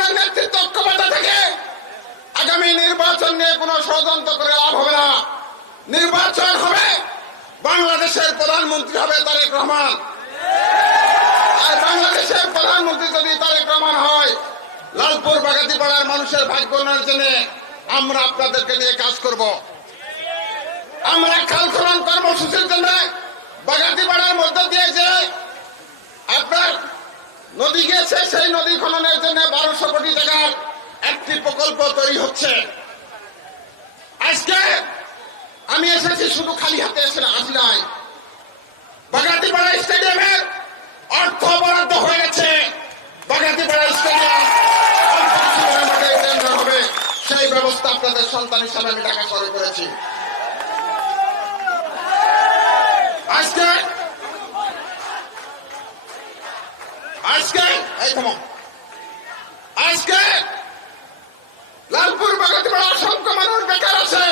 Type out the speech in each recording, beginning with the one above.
রহমানের নেতৃত্ব ঐক্যবদ্ধ থেকে আগামী নির্বাচন নিয়ে কোনো ষড়যন্ত্র করে লাভ হবে না। নির্বাচন হবে, বাংলাদেশের প্রধানমন্ত্রী হবে তারেক রহমান। আর বাংলাদেশের প্রধানমন্ত্রী যদি তারেক রহমান হয়, লালপুর বাগাতিপাড়ার মানুষের ভাগ্য উন্নয়নের জন্য আমরা আপনাদেরকে নিয়ে কাজ করব। আমরা খাল খনন কর্মসূচির জন্য বাগাতিপাড়ার মধ্য দিয়ে যে আপনার নদী গেছে, সেই নদী খননের জন্য বারোশো কোটি টাকার একটি প্রকল্প তৈরি হচ্ছে। আজকে আমি এসেছি শুধু খালি হাতে এসে আসি নাই। বাগাতিপাড়া স্টেডিয়ামের অর্থ বরাদ্দ হয়ে গেছে। বাগাতিপাড়া স্টেডিয়াম হবে। সেই ব্যবস্থা আপনাদের সন্তান হিসাবে আমি ঢাকা শহরে করেছি। আজকে আজকে? এই থামো। আজকে? লালপুর বাগাতিপাড়া অসংখ্য মানুষ বেকার আছে।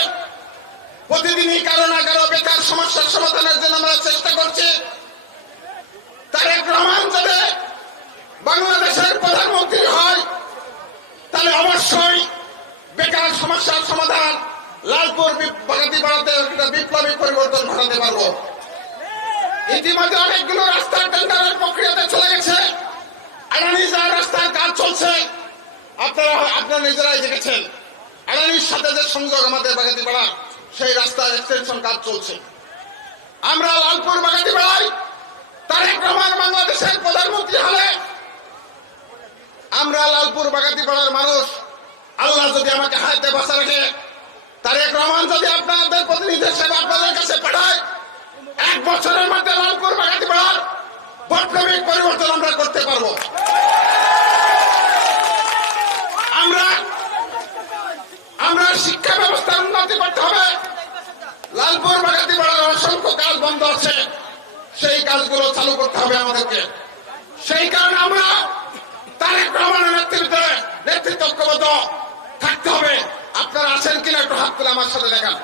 প্রতিদিনই কারও না কারও বেকার সমস্যার সমাধানের জন্য আমরা চেষ্টা করছি। তারেক রহমান যদি বাংলাদেশের প্রধানমন্ত্রী হয়, তাহলে অবশ্যই বেকার সমস্যার সমাধান লালপুর বাগাতি বাড়াতে একটা বিপ্লবী পরিবর্তন ঘটাতে পারব। ইতিমধ্যে অনেকগুলো রাস্তার টেন্ডারের প্রক্রিয়াতে চলে গেছে। আনানি যার রাস্তার কাজ চলছে, আপনারা আপনারা নিজেরাই দেখেছেন। আনানির সাথে যে সংযোগ আমাদের বাগাতি পাড়া সেই রাস্তার এক্সটেনশন কাজ চলছে। আমরা লালপুর বাগাতি পাড়াই তারেক রহমান বাংলাদেশের প্রধানমন্ত্রী হলে আমরা লালপুর বাগাতি পাড়ার মানুষ। আল্লাহ যদি আমাকে হাতে বাসা রাখে, তারেক রহমান যদি আপনাদের প্রতিনিধি হিসেবে আপনাদের কাছে পাঠায় এক বছরের মধ্যে লালপুর বাগাতি পাড়ার বৈপ্লবিক পরিবর্তন আমরা করতে পারব। আমরা আমরা শিক্ষা ব্যবস্থার উন্নতি করতে হবে। লালপুর বাগাতি পাড়ার অসংখ্য কাজ বন্ধ আছে। সেই কাজগুলো চালু করতে হবে আমাদেরকে। সেই কারণে আমরা তারেক রহমানের নেতৃত্বে, নেতৃত্ব ঐক্যবদ্ধ থাকতে হবে। আপনারা আছেন কিনা একটু হাত তুলে আমার সাথে দেখান।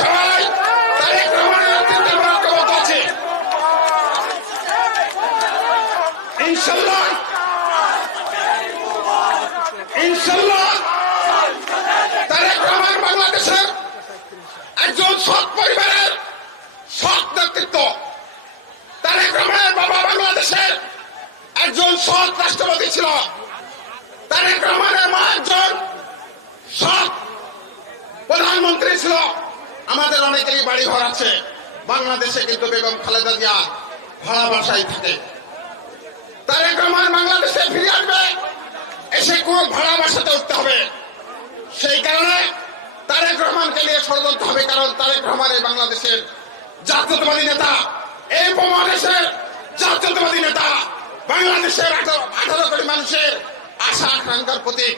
সবাই, তারেক রহমানের নেতৃত্বে আমরা ঐক্যবদ্ধ আছি ইনশাল্লাহ ইনশাল্লাহ তারেক রহমান বাংলাদেশের একজন সৎ পরিবারের সৎ নেতৃত্ব তারেক রহমানের বাবা বাংলাদেশের একজন সৎ রাষ্ট্রপতি ছিল তারেক রহমানের মা একজন সৎ প্রধানমন্ত্রী ছিল। আমাদের অনেকেরই বাড়ি ঘর আছে। বাংলাদেশে কিন্তু বেগম খালেদা জিয়া ভাড়া বাসায় থাকে। তারেক রহমান বাংলাদেশে ফিরে আসবে, এসে কোন ভাড়া বাসাতে উঠতে হবে? সেই কারণে তারেক রহমানকে নিয়ে ষড়যন্ত্র হবে, কারণ তারেক রহমান এই বাংলাদেশের জাতীয়তাবাদী নেতা। এই উপমহাদেশের বাংলাদেশের আঠারো কোটি মানুষের আশা, আকাঙ্ক্ষার প্রতীক।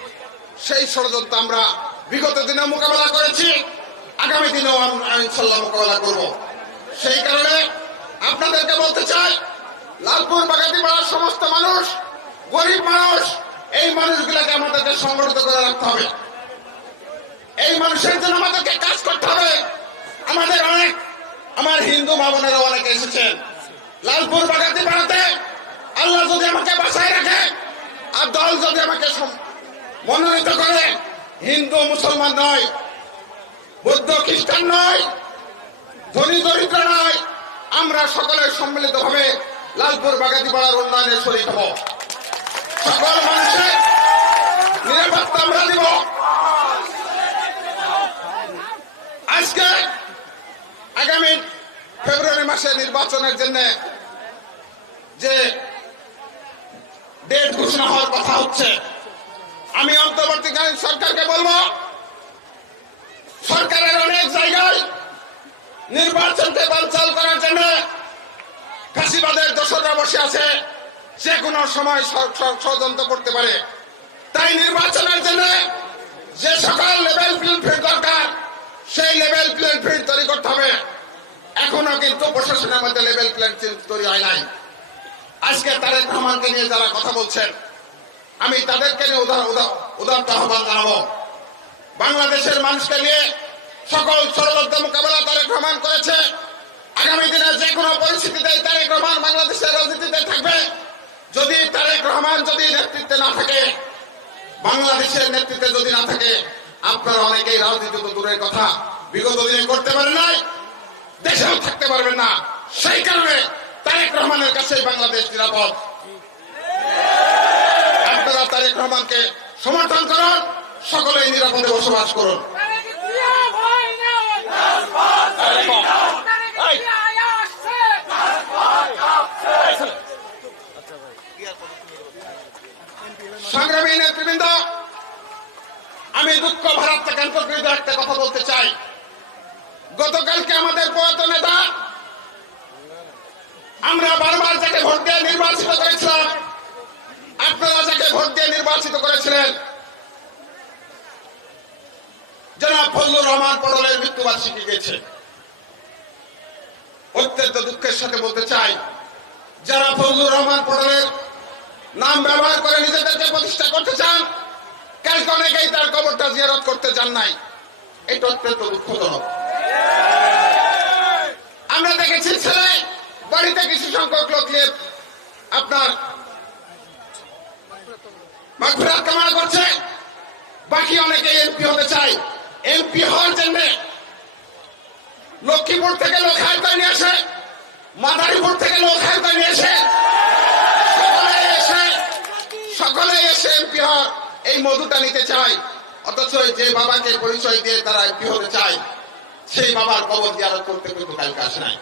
সেই ষড়যন্ত্র আমরা বিগত দিনে মোকাবেলা করেছি, আগামী দিনেও আমরা ইনশাল্লাহ মোকাবেলা করব। সেই কারণে আপনাদেরকে বলতে চাই, লালপুর বাগাতি পাড়ার সমস্ত মানুষ, গরিব মানুষ, এই মানুষগুলোকে আমাদেরকে সংগঠিত করে রাখতে হবে। এই মানুষের জন্য আমাদেরকে কাজ করতে হবে। আমাদের অনেক, আমার হিন্দু ভাবনেরা অনেকে এসেছেন। লালপুর বাগাতি পাড়াতে আল্লাহ যদি আমাকে বাসায় রাখে, আর দল যদি আমাকে মনোনীত করে, হিন্দু, মুসলমান নয়, বৌদ্ধ, খ্রিস্টান নয়, ধনী, দরিদ্র নয়, আমরা সকলে সম্মিলিত ভাবে লালপুর বাগাতি পাড়ার উন্নয়নে শরীর হব। সকল মানুষের নিরাপত্তা আমরা দিব। আজকে আগামী ফেব্রুয়ারি মাসে নির্বাচনের জন্য যে ডেট ঘোষণা হওয়ার কথা হচ্ছে। আমি অন্তর্বর্তীকালীন সরকারকে বলব, সরকারের অনেক জায়গায় নির্বাচনকে বানচাল করার জন্য ফাঁসিবাদের দোষরা বসে আছে, যে কোনো সময় ষড়যন্ত্র করতে পারে। তাই নির্বাচনের জন্য যে সকল লেভেল প্লেইং ফিল্ড দরকার, সেই লেভেল প্লেইং ফিল্ড তৈরি করতে হবে। এখনও কিন্তু প্রশাসনের মধ্যে লেভেল প্লেইং ফিল্ড তৈরি হয় নাই। আজকে তারেক রহমানকে নিয়ে যারা কথা বলছেন, আমি তাদেরকে নিয়ে উদার উদার আহ্বান জানাব। বাংলাদেশের মানুষকে নিয়ে সকল ষড়যন্ত্র মোকাবেলা তারেক রহমান করেছে। আগামী দিনে যে কোনো পরিস্থিতিতে তারেক রহমান বাংলাদেশের রাজনীতিতে থাকবে। যদি তারেক রহমান যদি নেতৃত্বে না থাকে, বাংলাদেশের নেতৃত্বে যদি না থাকে, আপনারা অনেকেই রাজনীতি তো দূরের কথা, বিগত দিনে করতে পারেন নাই, দেশেও থাকতে পারবেন না। সেই কারণে তারেক রহমানের কাছে বাংলাদেশ নিরাপদ। আপনারা তারেক রহমানকে সমর্থন করুন, সকলেই নিরাপদে বসবাস করুন। সংগ্রামী নেতৃবৃন্দ, আমি দুঃখ ভারত থেকে একটা কথা বলতে চাই গতকালকে আমাদের প্রয়াত নেতা আমরা বারবার যাকে ভোট দিয়ে নির্বাচিত করেছিলাম আপনারা যাকে ভোট দিয়ে নির্বাচিত করেছিলেন। জনাব ফজলুর রহমান পটলের মৃত্যুবার্ষিকী গেছে। অত্যন্ত দুঃখের সাথে বলতে চাই, যারা ফজলুর রহমান পটলের নাম ব্যবহার করে নিজেদেরকে প্রতিষ্ঠা করতে চান অনেকেই তার কবরটা জিয়ারত করতে চান নাই। এটা অত্যন্ত দুঃখজনক। আমরা দেখেছি ছেলে, বাড়িতে কিছু সংখ্যক লোক নিয়ে আপনার মাগফিরাত কামনা করছে। বাকি অনেকে এমপি হতে চায় এমপি হওয়ার জন্য লক্ষ্মীপুর থেকে লোক করে নিয়ে আসে, মাদারীপুর থেকে লোক হায়ার নিয়ে আসে। সকলে এসে সকলে এসে এমপি হওয়ার এই মধুটা নিতে চায় অথচ যে বাবাকে পরিচয় দিয়ে তারা এমপি হতে চায়, সেই বাবার কবর জিয়ারত করতে কিন্তু কালকে আসে নাই।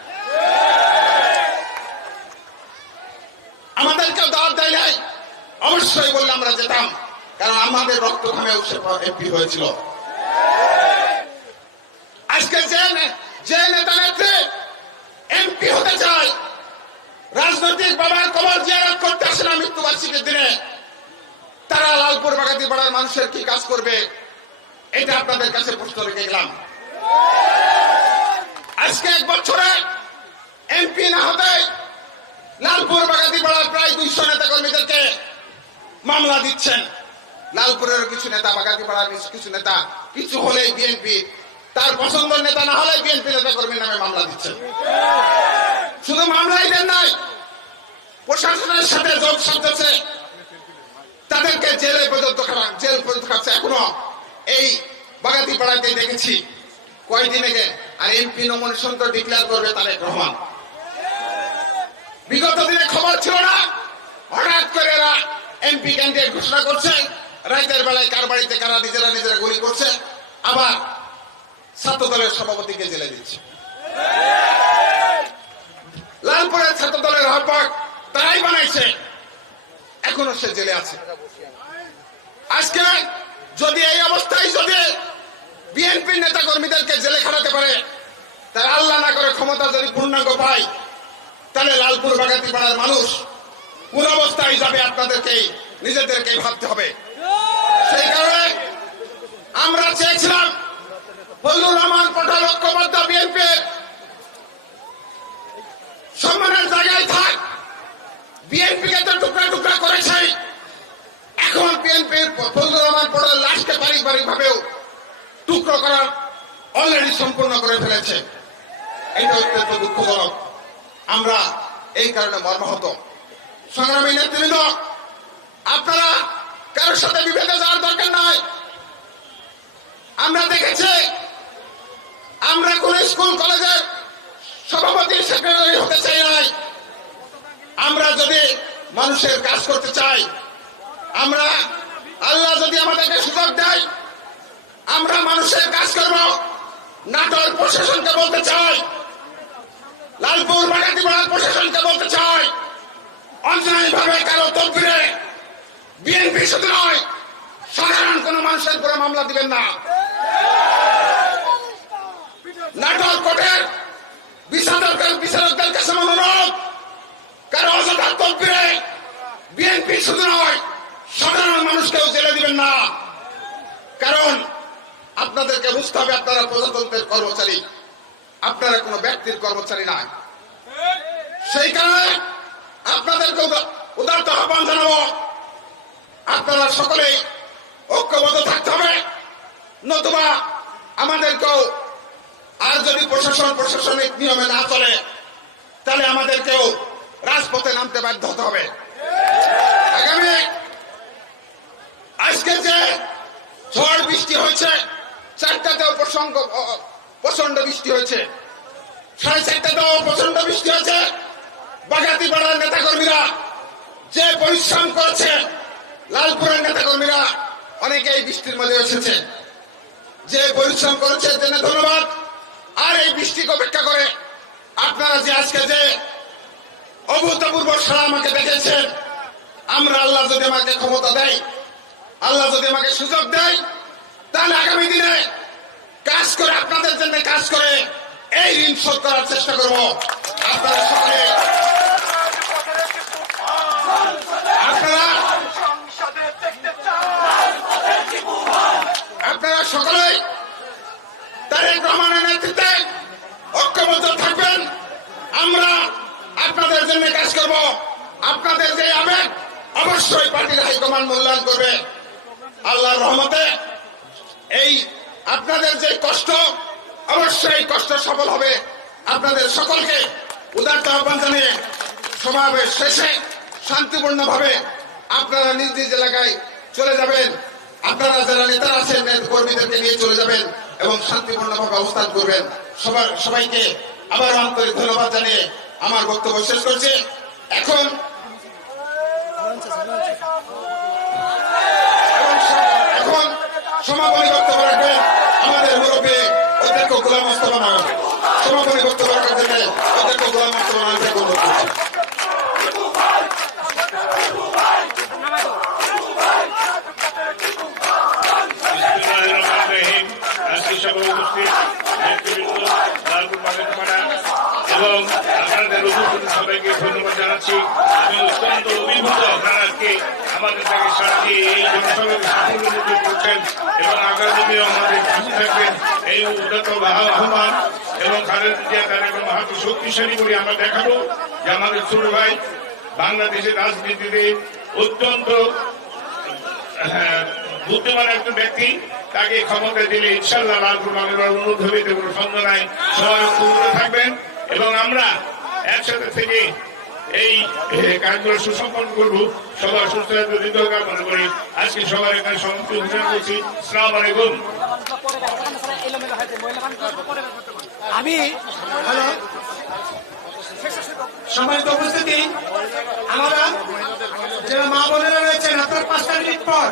আমাদেরকেও দাওয়াত দেয় নাই। অবশ্যই বললে আমরা যেতাম, কারণ আমাদের রক্ত ঘামেও সে এমপি হয়েছিল। আজকে যে যে নেতা নেত্রী এমপি হতে চায়, রাজনৈতিক বাবার কবর জিয়ারত করতে আসে না মৃত্যুবার্ষিকীর দিনে, তারা লালপুর বাগাতি পাড়ার মানুষের কি কাজ করবে? এটা আপনাদের কাছে প্রশ্ন রেখে গেলাম। আজকে এক বছরে এমপি না হতে লালপুর বাগাতি পাড়ার প্রায় দুইশো নেতা কর্মীদেরকে মামলা দিচ্ছেন। লালপুরের কিছু নেতা বাগাতি পাড়ার কিছু- নেতা কিছু হলেই বিএনপি, তার পছন্দের নেতা না হলে বিএনপি নেতা কর্মীর নামে মামলা দিচ্ছেন। শুধু মামলাই দেন নাই, প্রশাসনের সাথে যোগ সাজছে তাদেরকে জেলে পর্যন্ত জেল পর্যন্ত খাচ্ছে এখনও এই বাগাতি পাড়াতে দেখেছি। কয়েকদিন আগে আর এমপি নমিনেশন তো ডিক্লেয়ার করবে তারেক রহমান। বিগত দিনে খবর ছিল না। হঠাৎ করে এরা এমপি ক্যান্ডিডেট ঘোষণা করছে রাতের বেলায় কার বাড়িতে কারা নিজেরা নিজেরা গুলি করছে, আবার ছাত্র দলের সভাপতিকে জেলে দিচ্ছে। লালপুরের ছাত্র দলের আহ্বায়ক তারাই বানাইছে, এখনও সে জেলে আছে। আজকে যদি এই অবস্থায় যদি বিএনপি নেতা কর্মীদেরকে জেলে খাটাতে পারে তার আল্লাহ না করে ক্ষমতা যদি পূর্ণাঙ্গ পায়, তাহলে লালপুর বাগাতি পাড়ার মানুষ কোন যাবে আপনাদেরকে নিজেদেরকে ভাবতে হবে। সেই কারণে আমরা চেয়েছিলাম ফজলুর রহমান পটল ঐক্যবদ্ধ বিএনপি সম্মানের জায়গায় থাক। বিএনপি কে তো টুকরা টুকরা করেছে এখন বিএনপির ফজলুর রহমান পটল লাশকে পারিবারিক ভাবেও টুকরো করার অলরেডি সম্পূর্ণ করে ফেলেছে। এটা অত্যন্ত দুঃখজনক। আমরা এই কারণে মর্মাহত। সংগ্রামী নেতৃবৃন্দ, আপনারা কারোর সাথে বিভেদে যাওয়ার দরকার নয় আমরা দেখেছি, আমরা কোন স্কুল কলেজের সভাপতি সেক্রেটারি হতে চাই নাই। আমরা যদি মানুষের কাজ করতে চাই, আমরা আল্লাহ যদি আমাদেরকে সুযোগ দেয়, আমরা মানুষের কাজ করব। নাটোর প্রশাসনকে বলতে চাই, লালপুর বাগাতিপাড়ার প্রশাসনকে বলতে চাই। অন্যায় ভাবে কারও তদবিরে বিএনপি শুধু নয়, সাধারণ কোন মানুষের উপরে মামলা দিবেন না। নাটক কোর্টের বিচারকের বিচারকদের কাছে অনুরোধ, কারও অযথা তদবিরে বিএনপি শুধু নয়, সাধারণ মানুষকেও জেলে দিবেন না। কারণ আপনাদেরকে বুঝতে হবে আপনারা প্রজাতন্ত্রের কর্মচারী, আপনারা কোনো ব্যক্তির কর্মচারী নয়। সেই কারণে আপনাদেরকে উদা- উদারত আহ্বান জানাব। আপনারা সকলেই ঐক্যবদ্ধ থাকতে হবে। নতুবা আমাদেরকেও আর যদি প্রশাসন প্রশাসনিক নিয়মে না চলে, তাহলে আমাদেরকেও রাজপথে নামতে বাধ্য হতে হবে। আগামী আজকে যে ঝড় বৃষ্টি হয়েছে, চারটাতেও প্রসঙ্গ প্রচণ্ড বৃষ্টি হয়েছে। সাড়ে চারটাতেও প্রচণ্ড বৃষ্টি হয়েছে। বাগাতি পাড়ার নেতাকর্মীরা যে পরিশ্রম করেছে, লালপুরের নেতাকর্মীরা অনেকে এই বৃষ্টির মধ্যে এসেছে। যে পরিশ্রম করেছে, জেনে ধন্যবাদ। আর এই বৃষ্টিকে অপেক্ষা করে আপনারা যে আজকে যে অভূতপূর্ব সারা আমাকে দেখেছেন আমরা আল্লাহ যদি আমাকে ক্ষমতা দেয়, আল্লাহ যদি আমাকে সুযোগ দেয়, তাহলে আগামী দিনে কাজ করে, আপনাদের জন্য কাজ করে, এই ঋণ শোধ করার চেষ্টা করব। আপনারা সকলে আপনারা আপনারা সকলেই তারেক রহমানের নেতৃত্বে ঐক্যবদ্ধ থাকবেন। আমরা আপনাদের জন্য কাজ করব। আপনাদের যে আবেগ অবশ্যই পার্টির হাইকমান্ড মূল্যায়ন করবে। আল্লাহর রহমতে এই আপনাদের যে কষ্ট অবশ্যই কষ্ট সফল হবে। আপনাদের সকলকে উদারতা আহ্বান জানিয়ে সমাবেশ শেষে শান্তিপূর্ণভাবে আপনারা নিজ নিজ এলাকায় চলে যাবেন। আপনারা যারা নেতারা আছেন কর্মীদেরকে নিয়ে চলে যাবেন এবং শান্তিপূর্ণভাবে অবস্থান করবেন। সবার সবাইকে আবার আন্তরিক ধন্যবাদ জানিয়ে আমার বক্তব্য শেষ করছি। এখন এখন সমাপনী বক্তব্য রাখবেন আমাদের মুরব্বী অধ্যক্ষ গোলাম মোস্তফা সমাপনী বক্তব্য রাখার জন্য অধ্যক্ষ গোলাম মোস্তফা নায়ককে অনুরোধ করছি বিসমিল্লাহির রহমানির রহিম। আজকে সভায় উপস্থিত নেতৃবৃন্দ, লালপুর বাগেরপাড়া এবং আপনাদের উপস্থিত সবাইকে ধন্যবাদ জানাচ্ছি আমি অত্যন্ত অভিভূত আপনারা আজকে এবং আগামী আমাদের এই আহ্বান এবং খালেদ করে আমরা দেখাবো যে আমাদের ভাই বাংলাদেশের রাজনীতিতে অত্যন্ত হ্যাঁ, বুদ্ধিমান একজন ব্যক্তি। তাকে ক্ষমতা দিলে ইনশাল্লাহ লালপুর বাংলার উন্নত হবে। কোনো সন্দেহ নাই সবাই থাকবেন এবং আমরা একসাথে থেকে এই কাজগুলো সুসম্পন্ন করব। সবার সুস্থ কামনা করি। আজকে সবাই এখানে সমস্ত ঘোষণা করছি। সালাম আলাইকুম। আমি সম্মানিত উপস্থিতি, আমরা যারা মা বোনেরা রয়েছেন, আপনার পাঁচটা মিনিট পর